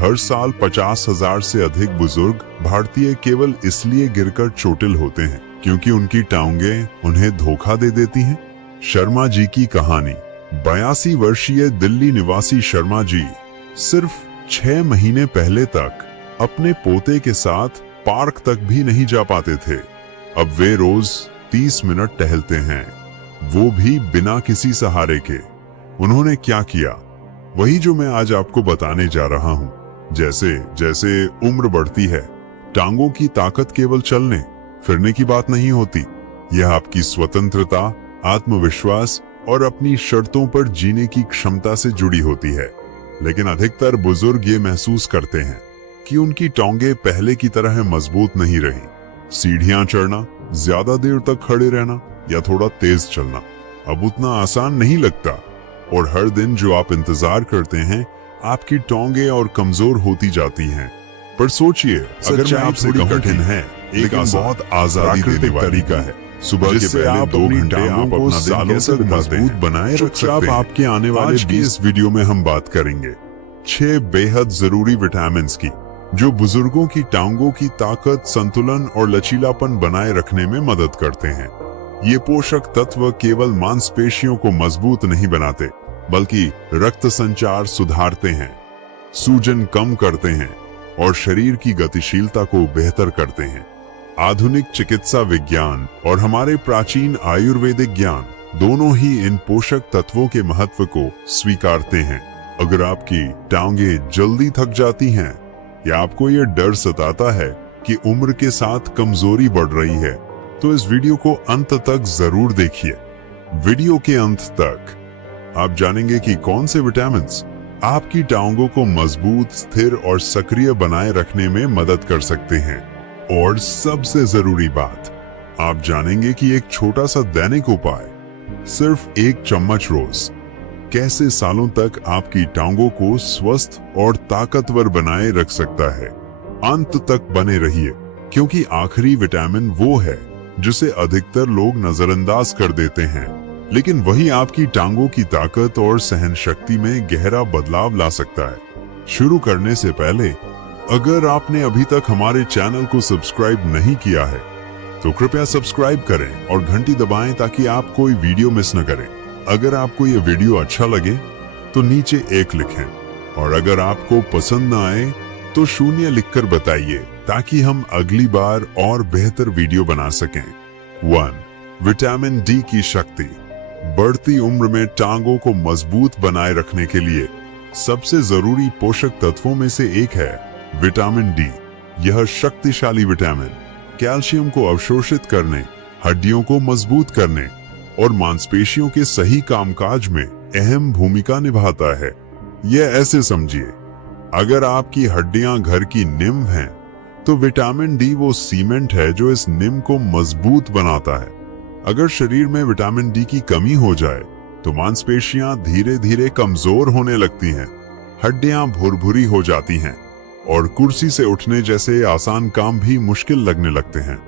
हर साल 50,000 से अधिक बुजुर्ग भारतीय केवल इसलिए गिरकर चोटिल होते हैं क्योंकि उनकी टांगें उन्हें धोखा दे देती हैं। शर्मा जी की कहानी। 82 वर्षीय दिल्ली निवासी शर्मा जी सिर्फ 6 महीने पहले तक अपने पोते के साथ पार्क तक भी नहीं जा पाते थे। अब वे रोज 30 मिनट टहलते हैं, वो भी बिना किसी सहारे के। उन्होंने क्या किया, वही जो मैं आज आपको बताने जा रहा हूँ। जैसे जैसे उम्र बढ़ती है, टांगों की ताकत केवल चलने फिरने की बात नहीं होती। यह आपकी स्वतंत्रता, आत्मविश्वास और अपनी शर्तों पर जीने की क्षमता से जुड़ी होती है। लेकिन अधिकतर बुजुर्ग ये महसूस करते हैं कि उनकी टांगें पहले की तरह मजबूत नहीं रही। सीढ़ियां चढ़ना, ज्यादा देर तक खड़े रहना या थोड़ा तेज चलना अब उतना आसान नहीं लगता, और हर दिन जो आप इंतजार करते हैं, आपकी टांगें और कमजोर होती जाती हैं। पर सोचिए, अगर मैं आपसे कठिन है, एक बहुत आजादी देने वाली का है। सुबह के पहले 2 घंटे आप अपना सालों तक मजबूत बनाए रख सकते हैं। आपके आने वाले 20 वीडियो में हम बात करेंगे 6 बेहद जरूरी विटामिन की, जो बुजुर्गों की टांगों की ताकत, संतुलन और लचीलापन बनाए रखने में मदद करते हैं। ये पोषक तत्व केवल मांसपेशियों को मजबूत नहीं बनाते, बल्कि रक्त संचार सुधारते हैं, सूजन कम करते हैं और शरीर की गतिशीलता को बेहतर करते हैं। आधुनिक चिकित्सा विज्ञान और हमारे प्राचीन आयुर्वेदिक ज्ञान दोनों ही इन पोषक तत्वों के महत्व को स्वीकारते हैं। अगर आपकी टांगें जल्दी थक जाती हैं या आपको यह डर सताता है कि उम्र के साथ कमजोरी बढ़ रही है, तो इस वीडियो को अंत तक जरूर देखिए। वीडियो के अंत तक आप जानेंगे कि कौन से विटामिन्स आपकी टांगों को मजबूत, स्थिर और सक्रिय बनाए रखने में मदद कर सकते हैं। और सबसे जरूरी बात, आप जानेंगे कि एक छोटा सा दैनिक उपाय, सिर्फ 1 चम्मच रोज, कैसे सालों तक आपकी टांगों को स्वस्थ और ताकतवर बनाए रख सकता है। अंत तक बने रहिए, क्योंकि आखिरी विटामिन वो है जिसे अधिकतर लोग नजरअंदाज कर देते हैं, लेकिन वही आपकी टांगों की ताकत और सहन शक्ति में गहरा बदलाव ला सकता है। शुरू करने से पहले, अगर आपने अभी तक हमारे चैनल को सब्सक्राइब नहीं किया है, तो कृपया सब्सक्राइब करें और घंटी दबाएं ताकि आप कोई वीडियो मिस न करें। अगर आपको ये वीडियो अच्छा लगे तो नीचे 1 लिखें, और अगर आपको पसंद न आए तो 0 लिखकर बताइए, ताकि हम अगली बार और बेहतर वीडियो बना सकें। 1. विटामिन डी की शक्ति। बढ़ती उम्र में टांगों को मजबूत बनाए रखने के लिए सबसे जरूरी पोषक तत्वों में से एक है विटामिन डी। यह शक्तिशाली विटामिन कैल्शियम को अवशोषित करने, हड्डियों को मजबूत करने और मांसपेशियों के सही कामकाज में अहम भूमिका निभाता है। यह ऐसे समझिए, अगर आपकी हड्डियां घर की नींव हैं, तो विटामिन डी वो सीमेंट है जो इस नींव को मजबूत बनाता है। अगर शरीर में विटामिन डी की कमी हो जाए, तो मांसपेशियां धीरे धीरे कमजोर होने लगती हैं, हड्डियां भुरभुरी हो जाती हैं और कुर्सी से उठने जैसे आसान काम भी मुश्किल लगने लगते हैं।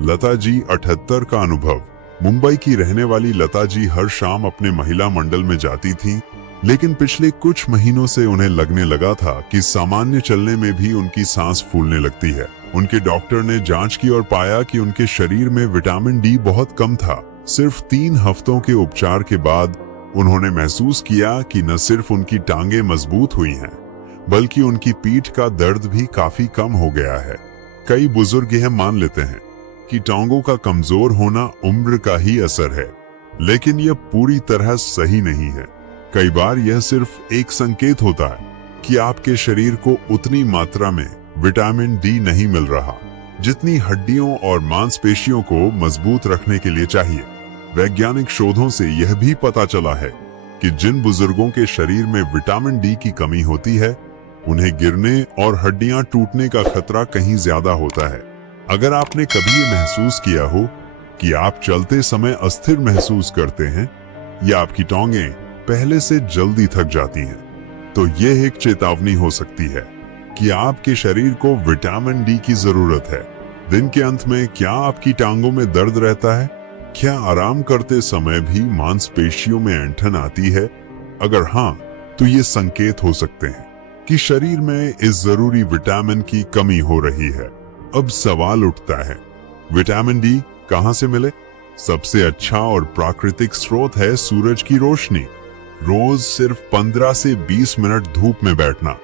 लता जी 78 का अनुभव। मुंबई की रहने वाली लता जी हर शाम अपने महिला मंडल में जाती थीं, लेकिन पिछले कुछ महीनों से उन्हें लगने लगा था कि सामान्य चलने में भी उनकी सांस फूलने लगती है। उनके डॉक्टर ने जांच की और पाया कि उनके शरीर में विटामिन डी बहुत कम था। सिर्फ 3 हफ्तों के उपचार के बाद उन्होंने महसूस किया कि न सिर्फ उनकी टांगें मजबूत हुई हैं, बल्कि उनकी पीठ का दर्द भी काफी कम हो गया है। कई बुजुर्ग यह मान लेते हैं कि टांगों का कमजोर होना उम्र का ही असर है, लेकिन यह पूरी तरह सही नहीं है। कई बार यह सिर्फ एक संकेत होता है कि आपके शरीर को उतनी मात्रा में विटामिन डी नहीं मिल रहा, जितनी हड्डियों और मांसपेशियों को मजबूत रखने के लिए चाहिए। वैज्ञानिक शोधों से यह भी पता चला है कि जिन बुजुर्गों के शरीर में विटामिन डी की कमी होती है, उन्हें गिरने और हड्डियां टूटने का खतरा कहीं ज्यादा होता है। अगर आपने कभी ये महसूस किया हो कि आप चलते समय अस्थिर महसूस करते हैं या आपकी टांगें पहले से जल्दी थक जाती हैं, तो यह एक चेतावनी हो सकती है कि आपके शरीर को विटामिन डी की जरूरत है। दिन के अंत में क्या आपकी टांगों में दर्द रहता है? क्या आराम करते समय भी मांसपेशियों में ऐंठन आती है? अगर हाँ, तो ये संकेत हो सकते हैं कि शरीर में इस जरूरी विटामिन की कमी हो रही है। अब सवाल उठता है, विटामिन डी कहां से मिले? सबसे अच्छा और प्राकृतिक स्रोत है सूरज की रोशनी। रोज सिर्फ 15 से 20 मिनट धूप में बैठना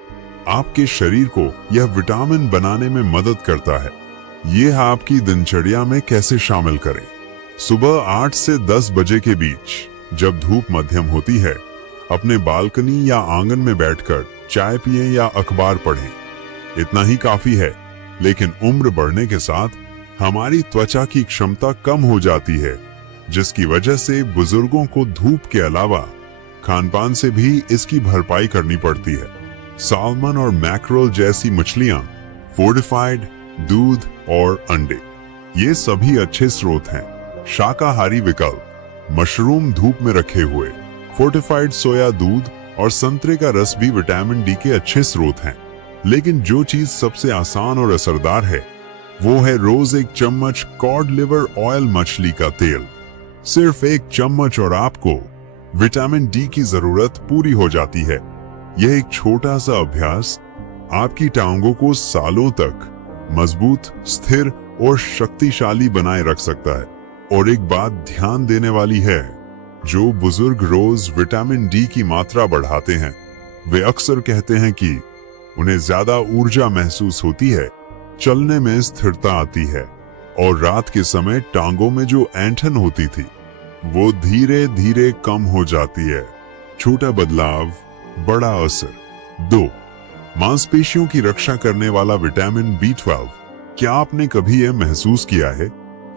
आपके शरीर को यह विटामिन बनाने में मदद करता है। यह आपकी दिनचर्या में कैसे शामिल करें? सुबह 8 से 10 बजे के बीच जब धूप मध्यम होती है, अपने बालकनी या आंगन में बैठकर चाय पिएं या अखबार पढ़ें। इतना ही काफी है, लेकिन उम्र बढ़ने के साथ हमारी त्वचा की क्षमता कम हो जाती है, जिसकी वजह से बुजुर्गों को धूप के अलावा खानपान से भी इसकी भरपाई करनी पड़ती है। साल्मन और मैक्रोल जैसी मछलियां, फोर्टिफाइड दूध और अंडे, ये सभी अच्छे स्रोत हैं। शाकाहारी विकल्प, मशरूम धूप में रखे हुए, फोर्टिफाइड सोया दूध और संतरे का रस भी विटामिन डी के अच्छे स्रोत हैं। लेकिन जो चीज सबसे आसान और असरदार है, वो है रोज 1 चम्मच कॉड लिवर ऑयल मछली का तेल। सिर्फ 1 चम्मच और आपको विटामिन डी की जरूरत पूरी हो जाती है। यह एक छोटा सा अभ्यास आपकी टांगों को सालों तक मजबूत, स्थिर और शक्तिशाली बनाए रख सकता है। और एक बात ध्यान देने वाली है, जो बुजुर्ग रोज विटामिन डी की मात्रा बढ़ाते हैं, वे अक्सर कहते हैं कि उन्हें ज्यादा ऊर्जा महसूस होती है, चलने में स्थिरता आती है और रात के समय टांगों में जो ऐंठन होती थी वो धीरे धीरे कम हो जाती है। छोटा बदलाव, बड़ा असर। 2. मांसपेशियों की रक्षा करने वाला विटामिन B12। क्या आपने कभी यह महसूस किया है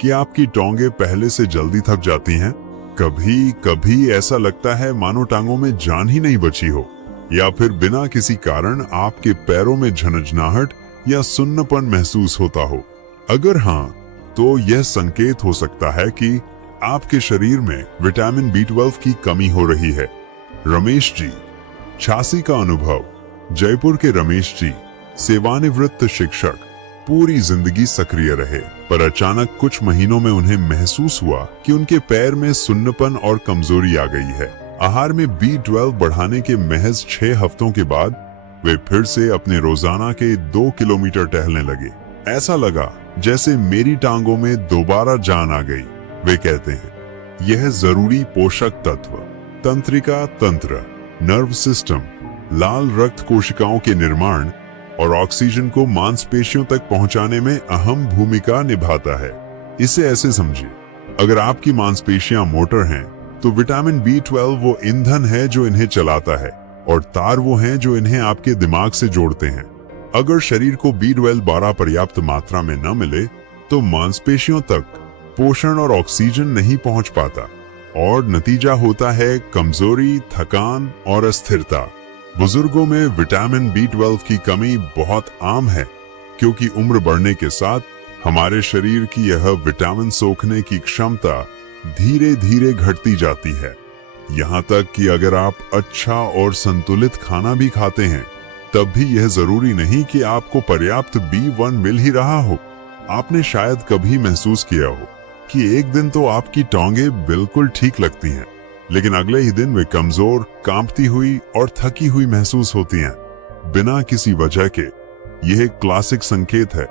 कि आपकी टांगें पहले से जल्दी थक जाती हैं? कभी कभी ऐसा लगता है मानो टांगों में जान ही नहीं बची हो, या फिर बिना किसी कारण आपके पैरों में झनझनाहट या सुन्नपन महसूस होता हो। अगर हाँ, तो यह संकेत हो सकता है कि आपके शरीर में विटामिन B12 की कमी हो रही है। रमेश जी, 86 का अनुभव। जयपुर के रमेश जी सेवानिवृत्त शिक्षक, पूरी जिंदगी सक्रिय रहे, पर अचानक कुछ महीनों में उन्हें महसूस हुआ कि उनके पैर में सुन्नपन और कमजोरी आ गई है। आहार में B12 बढ़ाने के महज 6 हफ्तों के बाद वे फिर से अपने रोजाना के 2 किलोमीटर टहलने लगे। ऐसा लगा जैसे मेरी टांगों में दोबारा जान आ गई। वे कहते हैं, यह जरूरी पोषक तत्व, तंत्रिका तंत्र, नर्व सिस्टम, लाल रक्त कोशिकाओं के निर्माण और ऑक्सीजन को मांसपेशियों तक पहुंचाने में अहम भूमिका निभाता है। इसे ऐसे समझिए, अगर आपकी मांसपेशियां मोटर हैं, तो विटामिन B12 वो ईंधन है जो इन्हें चलाता है, और तार वो हैं जो इन्हें आपके दिमाग से जोड़ते हैं। अगर शरीर को B12 पर्याप्त मात्रा में न मिले, तो मांसपेशियों तक पोषण और ऑक्सीजन नहीं पहुंच पाता, और नतीजा होता है कमजोरी, थकान और अस्थिरता। बुजुर्गों में विटामिन B12 की कमी बहुत आम है, क्योंकि उम्र बढ़ने के साथ हमारे शरीर की यह विटामिन सोखने की क्षमता धीरे धीरे घटती जाती है। यहाँ तक कि अगर आप अच्छा और संतुलित खाना भी खाते हैं, तब भी यह जरूरी नहीं कि आपको पर्याप्त B1 मिल ही रहा हो। आपने शायद कभी महसूस किया हो कि एक दिन तो आपकी टांगें बिल्कुल ठीक लगती हैं, लेकिन अगले ही दिन वे कमजोर, कांपती हुई और थकी हुई महसूस होती हैं, बिना किसी वजह के। यह एक क्लासिक संकेत है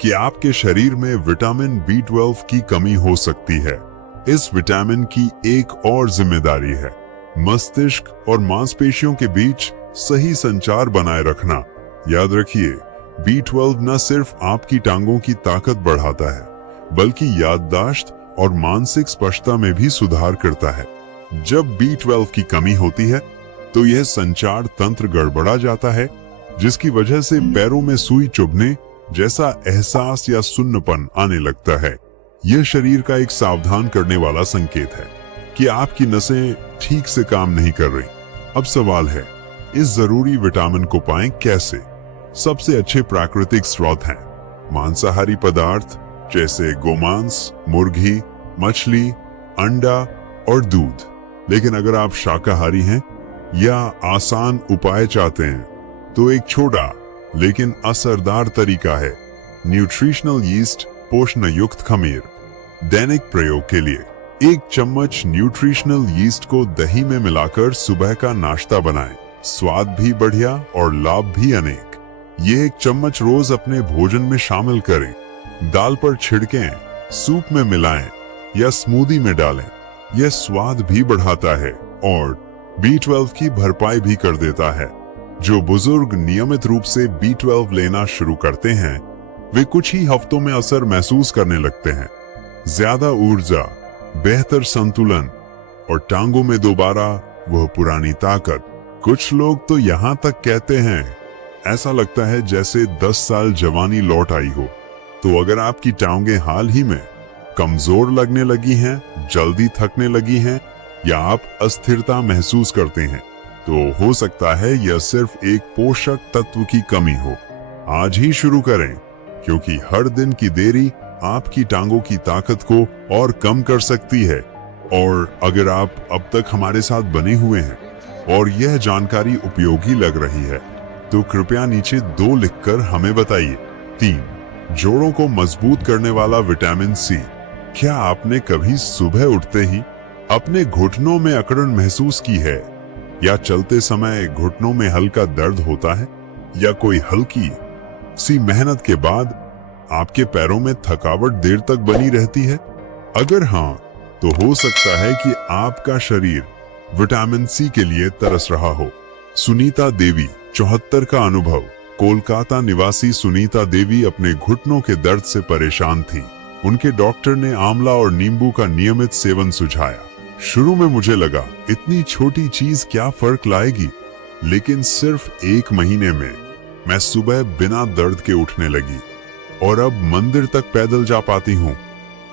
कि आपके शरीर में विटामिन B12 की कमी हो सकती है। इस विटामिन की एक और जिम्मेदारी है मस्तिष्क और मांसपेशियों के बीच सही संचार बनाए रखना। याद रखिए, B12 न सिर्फ आपकी टांगों की ताकत बढ़ाता है, बल्कि याददाश्त और मानसिक स्पष्टता में भी सुधार करता है। जब B12 की कमी होती है, तो यह संचार तंत्र गड़बड़ा जाता है, जिसकी वजह से पैरों में सुई चुभने जैसा एहसास या सुन्नपन आने लगता है। यह शरीर का एक सावधान करने वाला संकेत है कि आपकी नसें ठीक से काम नहीं कर रही। अब सवाल है, इस जरूरी विटामिन को पाएं कैसे? सबसे अच्छे प्राकृतिक स्रोत हैं मांसाहारी पदार्थ जैसे गोमांस, मुर्गी, मछली, अंडा और दूध। लेकिन अगर आप शाकाहारी हैं या आसान उपाय चाहते हैं, तो एक छोटा लेकिन असरदार तरीका है न्यूट्रिशनल यीस्ट पोषण युक्त खमीर। दैनिक प्रयोग के लिए 1 चम्मच न्यूट्रिशनल यीस्ट को दही में मिलाकर सुबह का नाश्ता बनाएं। स्वाद भी बढ़िया और लाभ भी अनेक। ये 1 चम्मच रोज अपने भोजन में शामिल करें। दाल पर छिड़कें, सूप में मिलाएं या स्मूदी में डालें। यह स्वाद भी बढ़ाता है और B12 की भरपाई भी कर देता है। जो बुजुर्ग नियमित रूप से B12 लेना शुरू करते हैं, वे कुछ ही हफ्तों में असर महसूस करने लगते हैं। ज्यादा ऊर्जा, बेहतर संतुलन और टांगों में दोबारा वह पुरानी ताकत। कुछ लोग तो यहाँ तक कहते हैं, ऐसा लगता है जैसे 10 साल जवानी लौट आई हो। तो अगर आपकी टांगें हाल ही में कमजोर लगने लगी हैं, जल्दी थकने लगी हैं या आप अस्थिरता महसूस करते हैं, तो हो सकता है यह सिर्फ एक पोषक तत्व की कमी हो। आज ही शुरू करें, क्योंकि हर दिन की देरी आपकी टांगों की ताकत को और कम कर सकती है। और अगर आप अब तक हमारे साथ बने हुए हैं और यह जानकारी उपयोगी लग रही है, तो कृपया नीचे 2 लिखकर हमें बताइए। 3, जोड़ों को मजबूत करने वाला विटामिन सी। क्या आपने कभी सुबह उठते ही अपने घुटनों में अकड़न महसूस की है, या चलते समय घुटनों में हल्का दर्द होता है, या कोई हल्की सी मेहनत के बाद आपके पैरों में थकावट देर तक बनी रहती है? अगर हाँ, तो हो सकता है कि आपका शरीर विटामिन सी के लिए तरस रहा हो। सुनीता देवी, 74 का अनुभव। कोलकाता निवासी सुनीता देवी अपने घुटनों के दर्द से परेशान थी। उनके डॉक्टर ने आंवला और नींबू का नियमित सेवन सुझाया। शुरू में मुझे लगा, इतनी छोटी चीज क्या फर्क लाएगी, लेकिन सिर्फ 1 महीने में मैं सुबह बिना दर्द के उठने लगी और अब मंदिर तक पैदल जा पाती हूँ।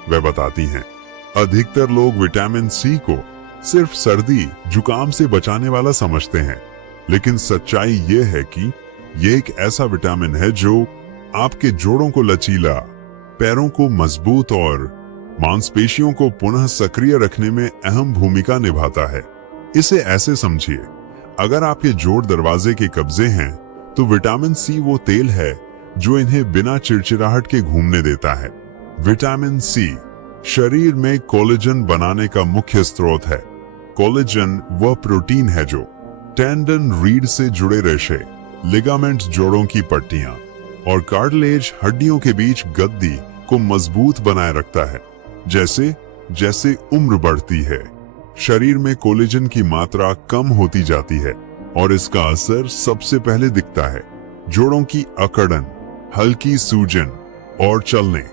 वह बताती हैं, अधिकतर लोग विटामिन सी को सिर्फ सर्दी जुकाम से बचाने वाला समझते हैं, लेकिन सच्चाई ये है कि ये एक ऐसा विटामिन है जो आपके जोड़ों को लचीला, पैरों को मजबूत और मांसपेशियों को पुनः सक्रिय रखने में अहम भूमिका निभाता है। इसे ऐसे समझिए, अगर आपके जोड़ दरवाजे के कब्जे हैं, तो विटामिन सी वो तेल है जो इन्हें बिना चिड़चिड़ाहट के घूमने देता है। विटामिन सी शरीर में कोलेजन बनाने का मुख्य स्रोत है। कोलेजन वह प्रोटीन है जो टेंडन, रीढ़ से जुड़े रेशे, लिगामेंट, जोड़ों की पट्टियां और कार्टिलेज, हड्डियों के बीच गद्दी को मजबूत बनाए रखता है। जैसे जैसे उम्र बढ़ती है, शरीर में कोलेजन की मात्रा कम होती जाती है और इसका असर सबसे पहले दिखता है जोड़ों की अकड़न, हल्की सूजन और चलने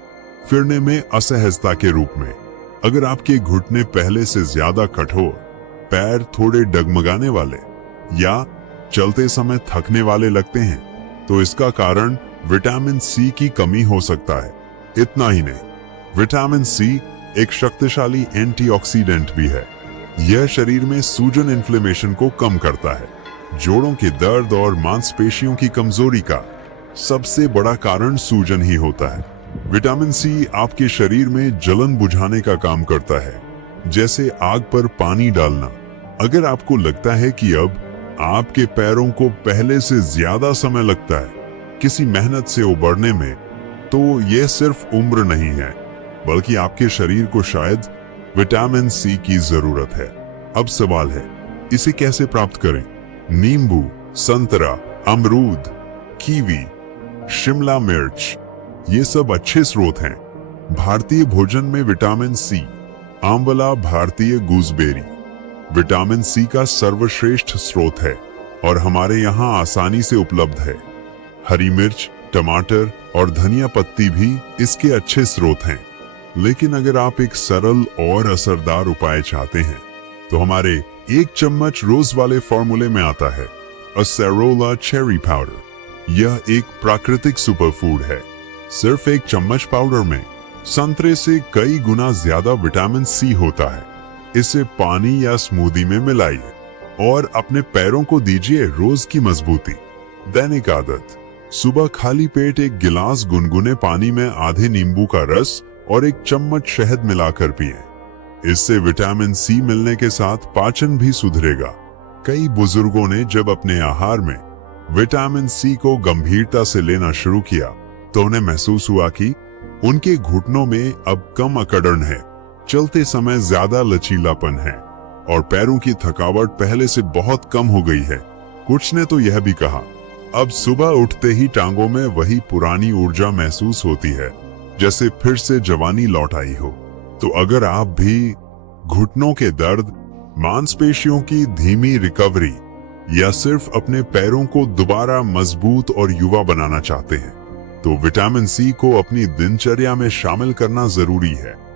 फिरने में असहजता के रूप में। अगर आपके घुटने पहले से ज्यादा कठोर, पैर थोड़े डगमगाने वाले या चलते समय थकने वाले लगते हैं, तो इसका कारण विटामिन सी की कमी हो सकता है। इतना ही नहीं, विटामिन सी एक शक्तिशाली एंटीऑक्सीडेंट भी है। यह शरीर में सूजन, इन्फ्लेमेशन को कम करता है। जोड़ों के दर्द और मांसपेशियों की कमजोरी का सबसे बड़ा कारण सूजन ही होता है। विटामिन सी आपके शरीर में जलन बुझाने का काम करता है, जैसे आग पर पानी डालना। अगर आपको लगता है कि अब आपके पैरों को पहले से ज्यादा समय लगता है किसी मेहनत से उबरने में, तो यह सिर्फ उम्र नहीं है, बल्कि आपके शरीर को शायद विटामिन सी की जरूरत है। अब सवाल है, इसे कैसे प्राप्त करें? नींबू, संतरा, अमरूद, कीवी, शिमला मिर्च, ये सब अच्छे स्रोत हैं। भारतीय भोजन में विटामिन सी, आंवला, भारतीय गूसबेरी विटामिन सी का सर्वश्रेष्ठ स्रोत है और हमारे यहाँ आसानी से उपलब्ध है। हरी मिर्च, टमाटर और धनिया पत्ती भी इसके अच्छे स्रोत हैं। लेकिन अगर आप एक सरल और असरदार उपाय चाहते हैं, तो हमारे 1 चम्मच रोज वाले फॉर्मूले में आता है acerola चेरी पाउडर। यह एक प्राकृतिक सुपरफूड है। सिर्फ 1 चम्मच पाउडर में संतरे से कई गुना ज्यादा विटामिन सी होता है। इसे पानी या स्मूदी में मिलाइए और अपने पैरों को दीजिए रोज की मजबूती। दैनिक आदत, सुबह खाली पेट 1 गिलास गुनगुने पानी में आधे नींबू का रस और 1 चम्मच शहद मिलाकर पिएं। इससे विटामिन सी मिलने के साथ पाचन भी सुधरेगा। कई बुजुर्गों ने जब अपने आहार में विटामिन सी को गंभीरता से लेना शुरू किया, तो उन्हें महसूस हुआ कि उनके घुटनों में अब कम अकड़न है, चलते समय ज्यादा लचीलापन है और पैरों की थकावट पहले से बहुत कम हो गई है। कुछ ने तो यह भी कहा, अब सुबह उठते ही टांगों में वही पुरानी ऊर्जा महसूस होती है, जैसे फिर से जवानी लौट आई हो। तो अगर आप भी घुटनों के दर्द, मांसपेशियों की धीमी रिकवरी या सिर्फ अपने पैरों को दोबारा मजबूत और युवा बनाना चाहते हैं, तो विटामिन सी को अपनी दिनचर्या में शामिल करना जरूरी है।